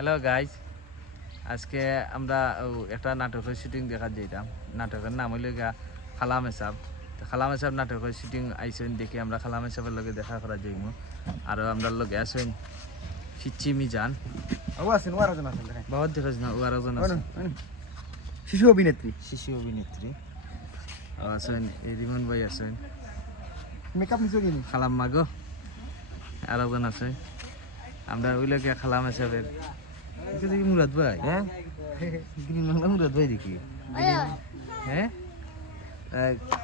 Hello guys আজকে আমরা একটা নাটকের শুটিং দেখা যেতাম নাটকের নাম হইল গা খালাম এসাব তো খালাম এসাব নাটকের শুটিং আইসেন দেখি আমরা খালাম এসাবের লগে দেখা করা যাইম। আর আমরা লগে আসেন ফিচ্ছি মিজান। বহুত দেখাস না ও। শিশু অভিনেত্রী। শিশু অভিনেত্রী। এই রিমন ভাই আছেন। মেকআপ নিছো কিনি? খালাম মাগো আর একজন আছে। আমরা ওই লোকে খালাম এসাবের এটা দেখি মুরাদ ভাই। হ্যাঁ? গ্রিন বাংলা মুরাদ ভাই দেখি। হ্যাঁ?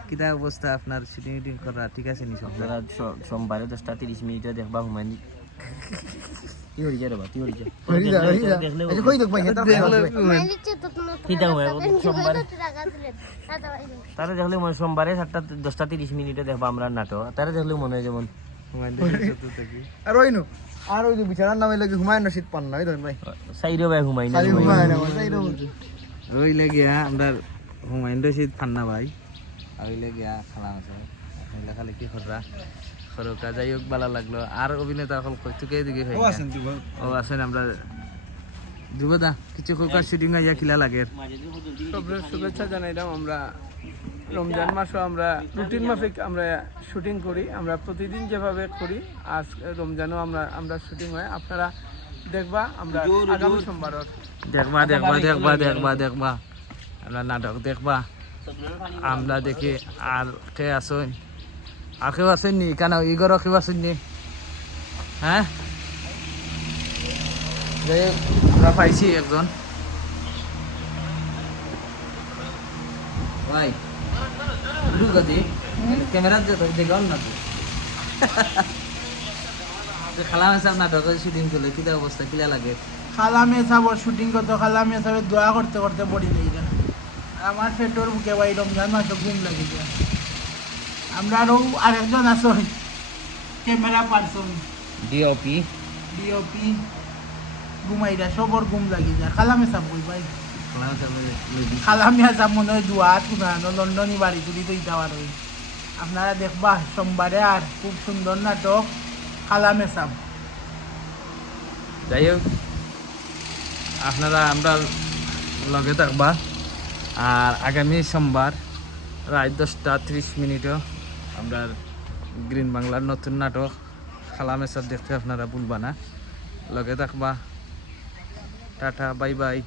কিতা অবস্থা আপনার শুটিং উটিং করা? ঠিক আছে নি সব? আপনারা সোমবারে দশটা তিরিশ মিনিটে দেখবা হুমায়ুন কি হরি যা রবা কি হরি যা হরি যা হরি যা দেখলে এই যে কই দেখ ভাই এটা সোমবারে? তারা দেখলে মনে সোমবারে সাতটা দশটা তিরিশ মিনিটে দেখবা আমরা নাটক। তারা দেখলে মনে হয় যেমন আর ওই নো। আর ওই যে বিছানার নামে লাগে হুমায়ুন রশিদ পান্না ওই ধরেন ভাই। সাইডে ভাই হুমায়ুন হুমায়ুন বলছি ওই লাগিয়া আমরা হুমায়ুন রশিদ ফান্না ভাই। আর ওই লাগিয়া খালাম আছে। খালি কি কররা খরকা যাই হোক ভালো লাগল। আর অভিনেতা সকল কইতুকে দিকে ভাই ও আছেন আমরা। যুবদা কিছু কোকার শুটিং আইয়া কিলা লাগে। সবরে শুভেচ্ছা জানাইলাম আমরা। রমজান মাসও আমরা রুটিন মাফিক আমরা শুটিং করি আমরা প্রতিদিন যেভাবে করি আজ রমজানও আমরা আমরা শুটিং হয়। আপনারা দেখবা আমরা আগামী সোমবার দেখবা দেখবা দেখবা দেখবা দেখবা। আমরা নাটক দেখবা। আমরা দেখি আর কে আসুন আর কেউ আসেন নি কেন? ইগর কেউ আসেন নি হ্যাঁ আমরা পাইছি একজন। ভাই গদি ক্যামেরা দেখাও না তো খালাম হিসাব নাটকের শুটিং চলে কিটা অবস্থা? কিলা লাগে? খালামে সাবর শুটিং করতে খালামে সাবে দোয়া করতে করতে পড়ি গা। আমার পেটর বুকে ভাই রমজান মাসে ঘুম লাগি যায় আমরা আরও আরেকজন আছো। Camera person. ডিওপি ডিওপি ঘুমাইরা সবর ঘুম লাগি যায় খালামে সাব কই ভাই? হিসাব খালামে সাব মনে হয় দোয়া শুনানো লন্ডনী বাড়ি তুলি তো ইটাবার হই। আপনারা দেখবা, সোমবারে আর খুব সুন্দর নাটক খালামে সাব যাই হোক, আপনারা আমরা লগে থাকবা, আর আগামী সোমবার রাত দশটা ত্রিশ মিনিটও আমরা গ্রিন বাংলার নতুন নাটক খালামে সব দেখতে আপনারা ভুলবা না। লগে থাকবা, টাটা, বাই বাই।